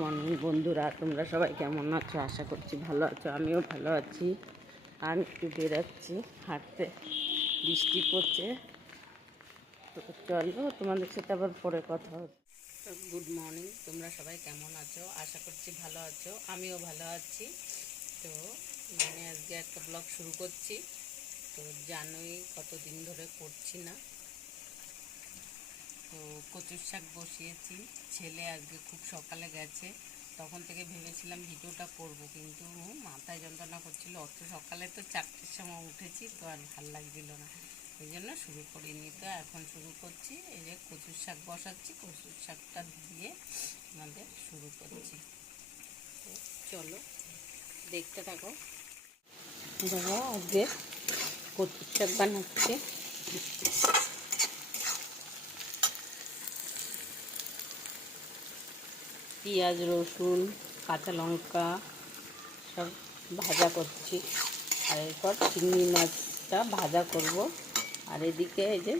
Morning বন্ধুরা, তোমরা সবাই কেমন আছো? আশা করছি ভালো আছো। আমিও ভালো আছি। আর একটু বেরোচ্ছি হাঁটতে, বৃষ্টি পড়ছে। তো চলো, তোমাদের সাথে আবার পরে কথা হচ্ছে। গুড মর্নিং, তোমরা সবাই কেমন আছো? আশা করছি ভালো আছো। আমিও ভালো আছি। তো আজকে একটা ব্লগ শুরু করছি। তো জানোই কতদিন ধরে করছি না। তো কচুর শাক বসিয়েছি। ছেলে আজকে খুব সকালে গেছে, তখন থেকে ভেবেছিলাম ভিডিওটা করব, কিন্তু মাথায় যন্ত্রণা করছিল। অত সকালে তো 4টের সময় উঠেছি, তো আর ভাল লাগছিল না, এই জন্য শুরু করিনি। তো এখন শুরু করছি। এই যে কচুর শাক বসাচ্ছি, কচুর শাকটা দিয়ে আমাদের শুরু করছি। তো চলো, দেখতে থাকো। দেখো, আজকে কচুর শাক বানাচ্ছি। পেঁয়াজ, রসুন, কাঁচা লঙ্কা সব ভাজা করছি। আর এরপর চিংড়ি মাছটা ভাজা করব। আর এদিকে এই যে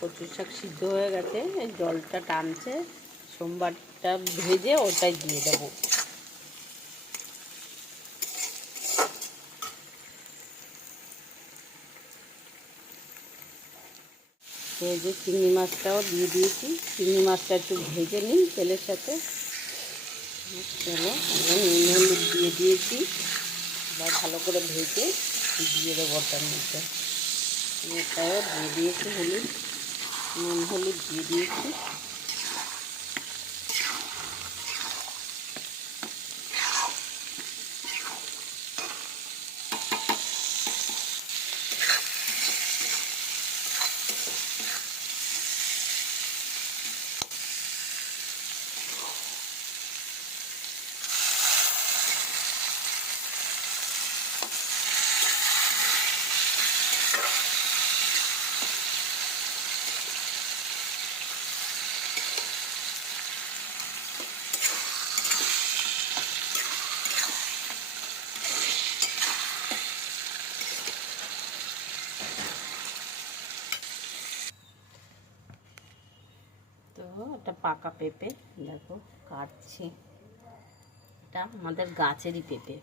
কচুর শাক সিদ্ধ হয়ে গেছে, জলটা টানছে, সোমবারটা ভেজে ওটাই দিয়ে দেবো। এই যে চিংড়ি মাছটাও দিয়ে দিয়েছি। চিংড়ি মাছটা একটু ভেজে নিই তেলের সাথে। চলো, নুন হলুদ দিয়ে দিয়েছি। এবার ভালো করে ভেজে দিয়ে দেবো ওটার মধ্যে। এটাও দিয়ে দিয়েছি, হলুদ, নুন হলুদ দিয়ে দিয়েছি। তো এটা পাকা পেঁপে, দেখো কাটছি। এটা আমাদের গাছেরই পেঁপে।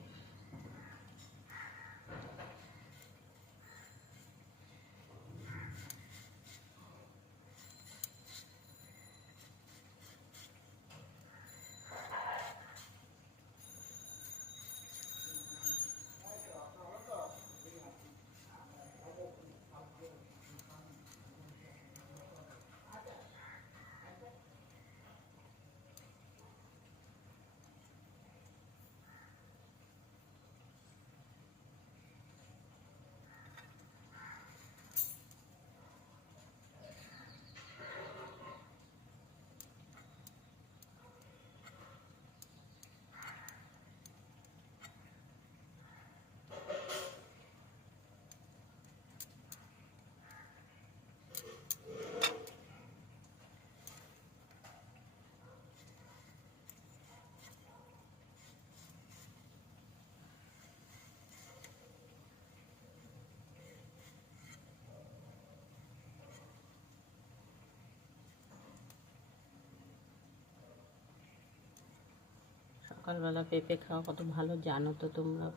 সকালবেলা পেঁপে খাওয়া কত ভালো, জানো তো তোমরা।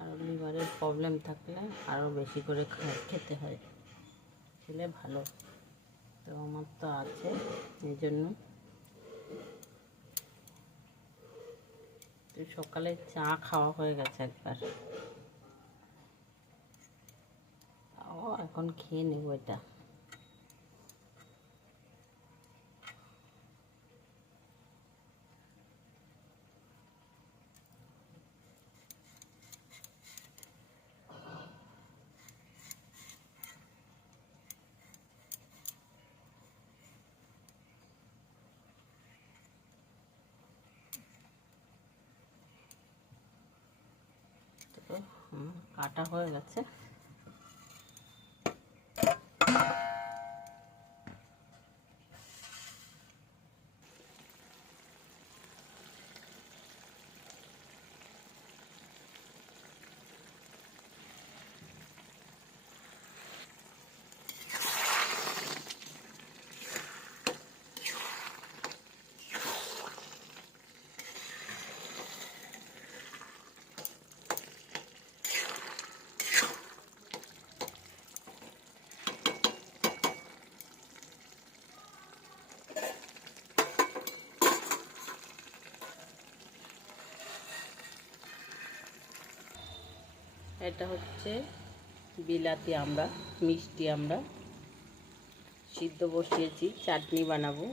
আর লিভারের প্রবলেম থাকলে আরও বেশি করে খেতে হয়, খেলে ভালো। তো আমার তো আছে, এই জন্য। তো সকালে চা খাওয়া হয়ে গেছে একবার, এখন খেয়ে নেবো এটা। তো কাটা হয়ে গেছে। এটা হচ্ছে বিলাতি আমড়া, মিষ্টি আমড়া সিদ্ধ বসিয়েছি, চাটনি বানাবো।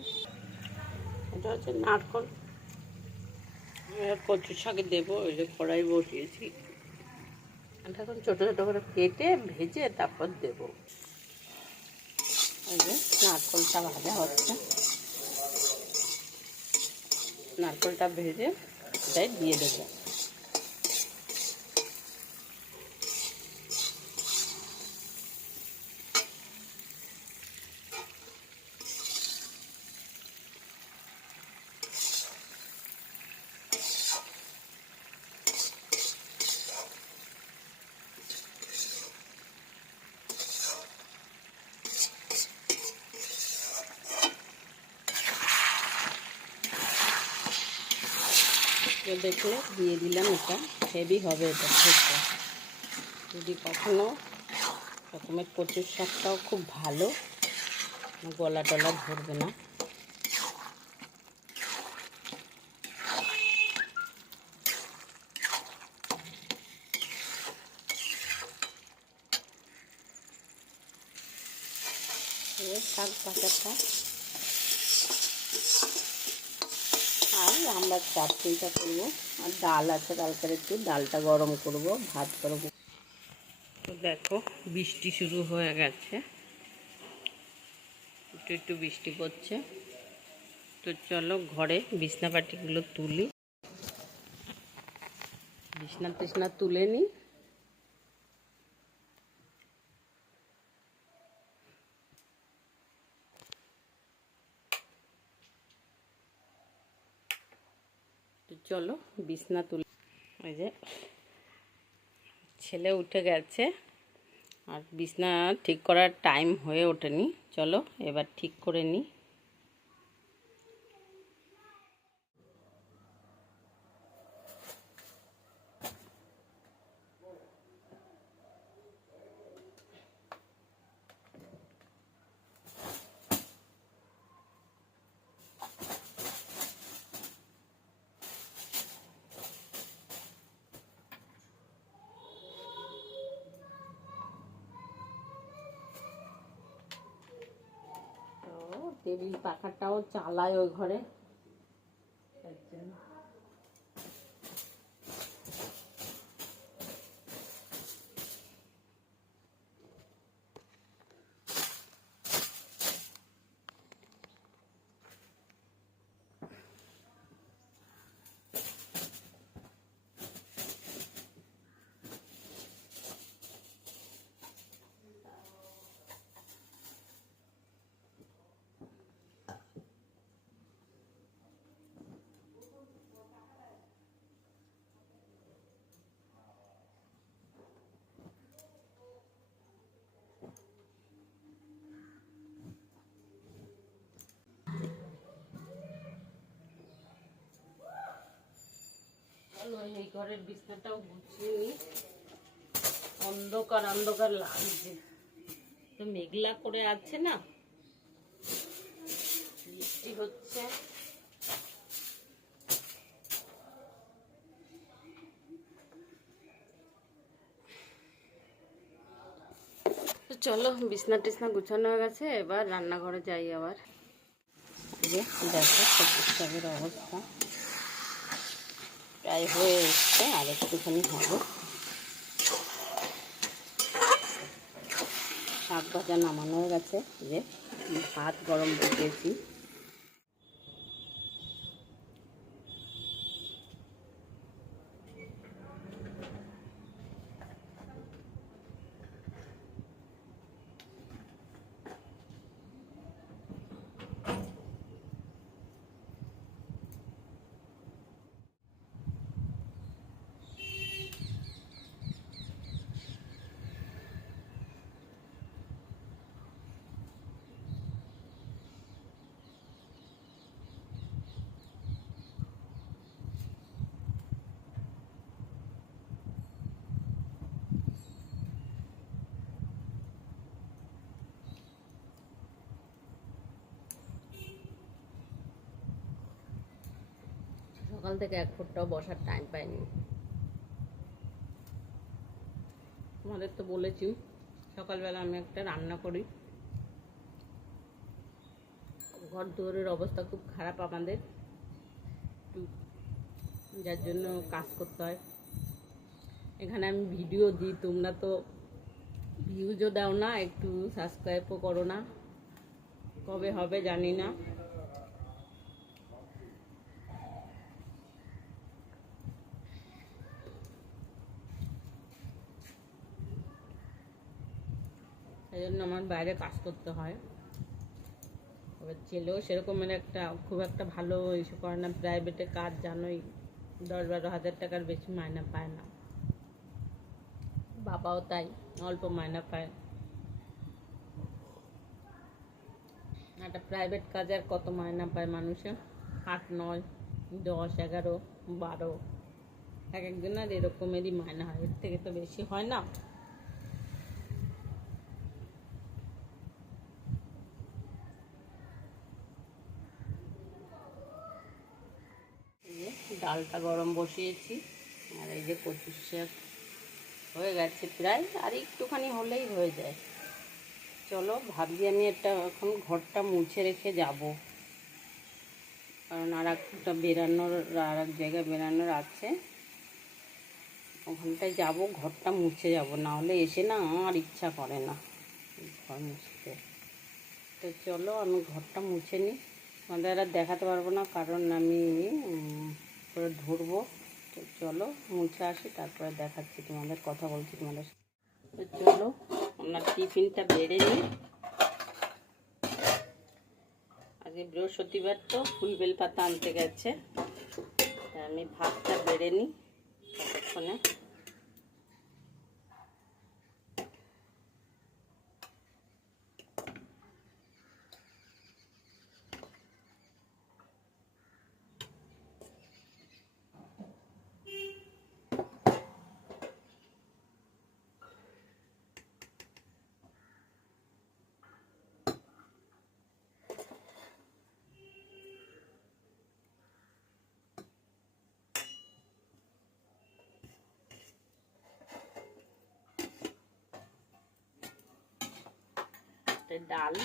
এটা হচ্ছে নারকল, কচু শাকে দেবো, ওই যে কড়াই বসিয়েছি। এটা এখন ছোটো ছোটো করে কেটে ভেজে তারপর দেবো। ওই যে নারকলটা ভাজা হচ্ছে, নারকলটা ভেজে এটাই দিয়ে দেবো। দেখে দিয়ে দিলাম, এটা হেভি হবে এটা খেতে। যদি কখনো প্রথমে কচুর শাকটাও খুব ভালো, গলা টলা ধরবে না। শাক পাতাটা আর আমরা চাটনিটা করবো। আর ডাল আছে, ডালটার একটু ডালটা গরম করব, ভাত করবো। তো দেখো বৃষ্টি শুরু হয়ে গেছে, একটু একটু বৃষ্টি পড়ছে। তো চলো ঘরে বিছনাপাটিগুলো তুলি, বিছনা টিছনা তুলে নিই। তো চলো বিছনা তুলে, ওই যে ছেলে উঠে গেছে আর বিছনা ঠিক করার টাইম হয়ে ওঠেনি। চলো এবার ঠিক করে নিই। টেবিল পাখাটাও চালায় ওই ঘরে। এই ঘরের বিছনাটাও গুছিয়ে নিই, অন্ধকার অন্ধকার লাগছে। তো মেঘলা করে আছে না, বৃষ্টি হচ্ছে। তো চলো বিছনা টিছনা গুছানো হয়ে গেছে, এবার রান্নাঘরে যাই। আবার দেখো কচুর শাকের অবস্থা প্রায় হয়ে এসছে, আর একটুখানি হবে। শাক ভাজা নামানো হয়ে গেছে, যে ভাত গরম বসিয়েছি। সকাল থেকে এক ফুটটাও বসার টাইম পাইনি। তোমাদের তো বলেছি সকালবেলা আমি একটা রান্না করি। ঘর দুয়ারের অবস্থা খুব খারাপ আমাদের, একটু যার জন্য কাজ করতে হয়। এখানে আমি ভিডিও দিই, তোমরা তো ভিউজও দাও না, একটু সাবস্ক্রাইবও করো না। কবে হবে জানি না। এই জন্য আমার বাইরে কাজ করতে হয়। এবার ছেলেও সেরকমের খুব একটা ভালো ইস্যু করে না, প্রাইভেটে কাজ জানোই, 10-12 হাজার টাকার বেশি মাইনা পায় না। বাবাও তাই, অল্প মাইনা পায়। একটা প্রাইভেট কাজে আর কত মাইনা পায় মানুষে? 8, 9, 10, 11, 12, এক একজনের এরকমেরই মাইনা হয়, এর থেকে তো বেশি হয় না। ডালটা গরম বসিয়েছি, আর এই যে কচুর শাক হয়ে গেছে প্রায়, আর একটুখানি হলেই হয়ে যায়। চলো, ভাবছি আমি এটা এখন ঘরটা মুছে রেখে যাব, কারণ আর একটা আর এক জায়গায় বেরানোর আছে, ওখানটায় যাব, ঘরটা মুছে যাব, না হলে এসে না আর ইচ্ছা করে না ঘর মুছতে। তো চলো আমি ঘরটা মুছে নিই, তোমাদের আর দেখাতে পারবো না কারণ আমি করে ধরবো। তো চলো মুছে আসি, তারপরে দেখাচ্ছি তোমাদের, কথা বলছি তোমাদের। তো চলো আপনার টিফিনটা বেড়ে নিই। আজকে বৃহস্পতিবার তো ফুলবেল পাতা আনতে গেছে, আমি ভাতটা বেড়ে নিই ততক্ষণে। ডাল,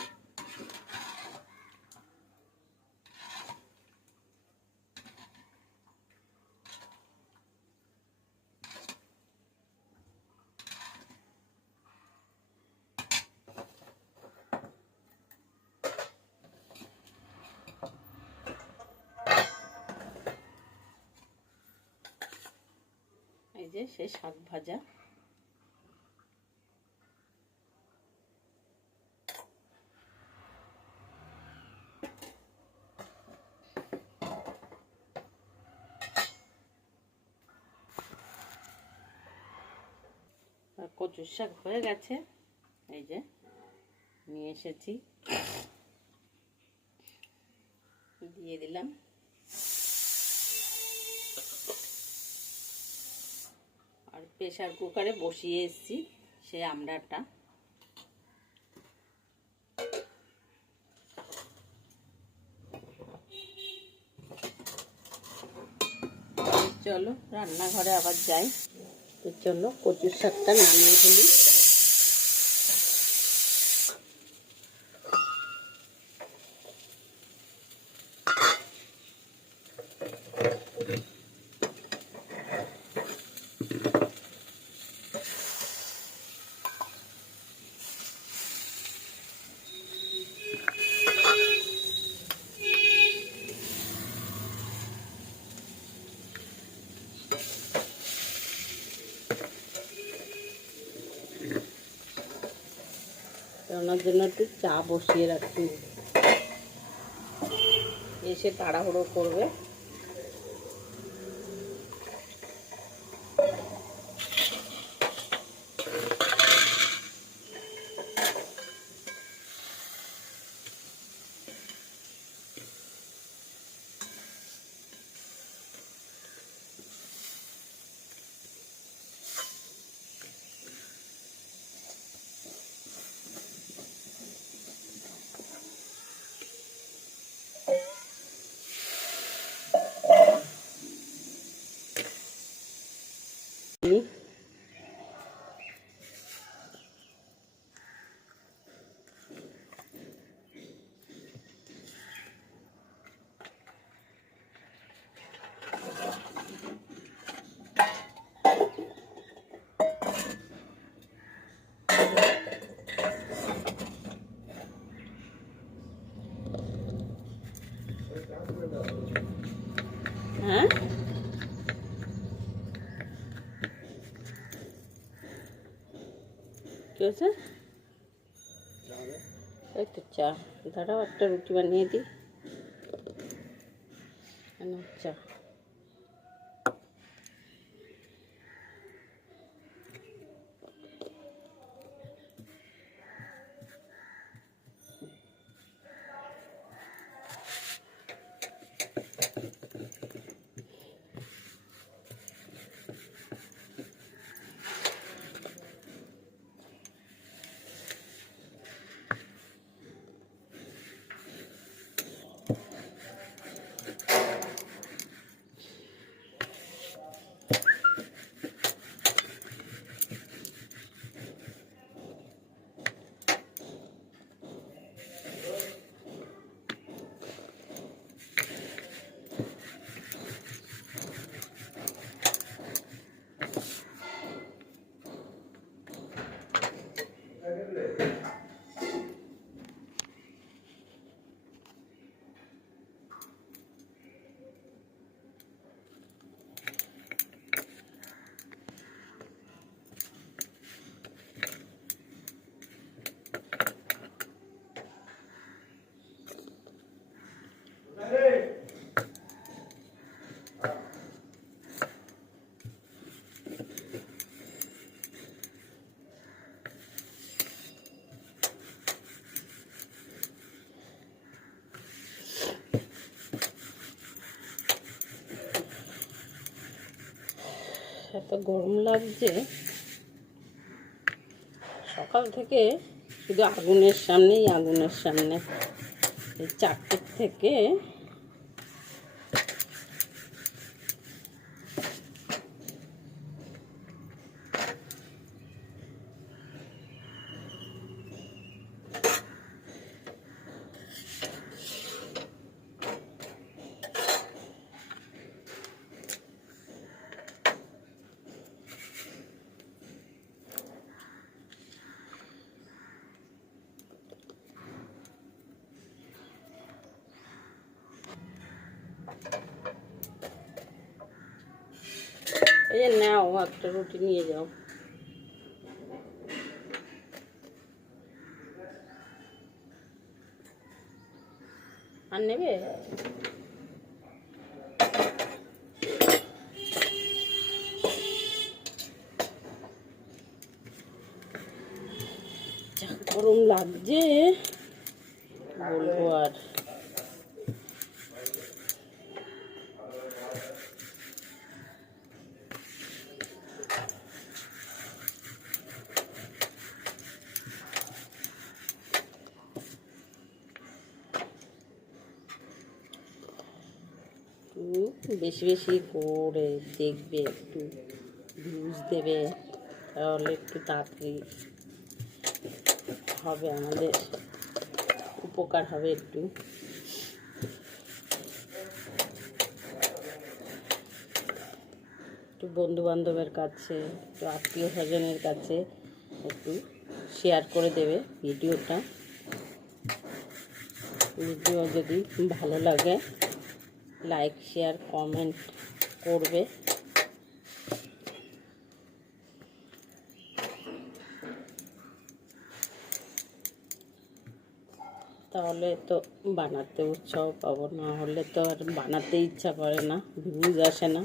এই যে সে শাক ভাজা, কচুর শাক হয়ে গেছে, এই যে নিয়ে এসেছি, দিয়ে দিলাম। আর প্রেসার কুকারে বসিয়ে এসেছি সে আমড়াটা। চলো রান্নাঘরে আবার যাই। তো চলো কচুর শাকটা নামিয়ে ফেলি। রান্নার জন্য একটু চা বসিয়ে রাখছি, এসে তাড়াহুড়ো করবে। হ্যাঁ, কি হয়েছে? এই তো চা। দাঁড়াও, একটা রুটি বানিয়ে দিই। চা। এত গরম লাগছে, সকাল থেকে শুধু আগুনের সামনে এই 4টের থেকে এই যে নাও, একটা রুটি নিয়ে যাও। আর নেবে? যা গরম লাগছে বলবো আর। বেশি বেশি করে দেখবে, একটু ভিউজ দেবে, তাহলে একটু তাড়াতাড়ি হবে, আমাদের উপকার হবে একটু। একটু বন্ধুবান্ধবের কাছে, একটু আত্মীয় স্বজনের কাছে একটু শেয়ার করে দেবে ভিডিওটা। ভিডিও যদি ভালো লাগে লাইক শেয়ার কমেন্ট করবে। তাহলে তো বানাতে উৎসাহ পাবো, না হলে তো আর বানাতে ইচ্ছা করে না, ভিউজ আসে না।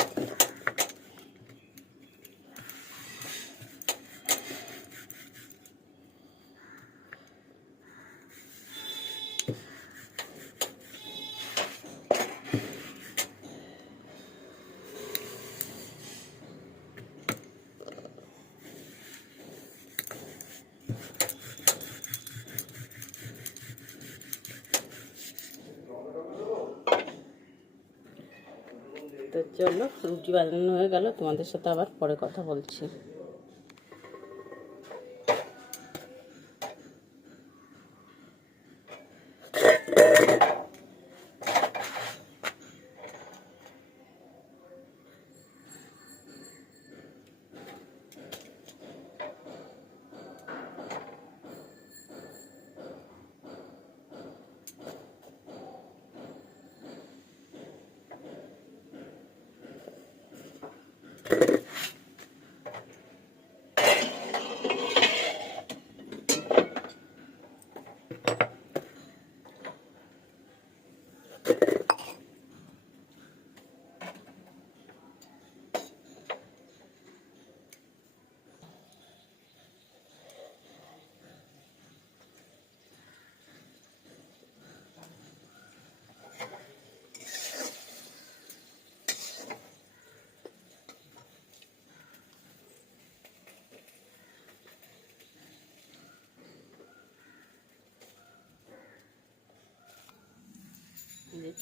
তো চলো, রুটি বানানো হয়ে গেল, তোমাদের সাথে আবার পরে কথা বলছি।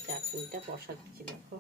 চাটনিটা বসাচ্ছি দেখো।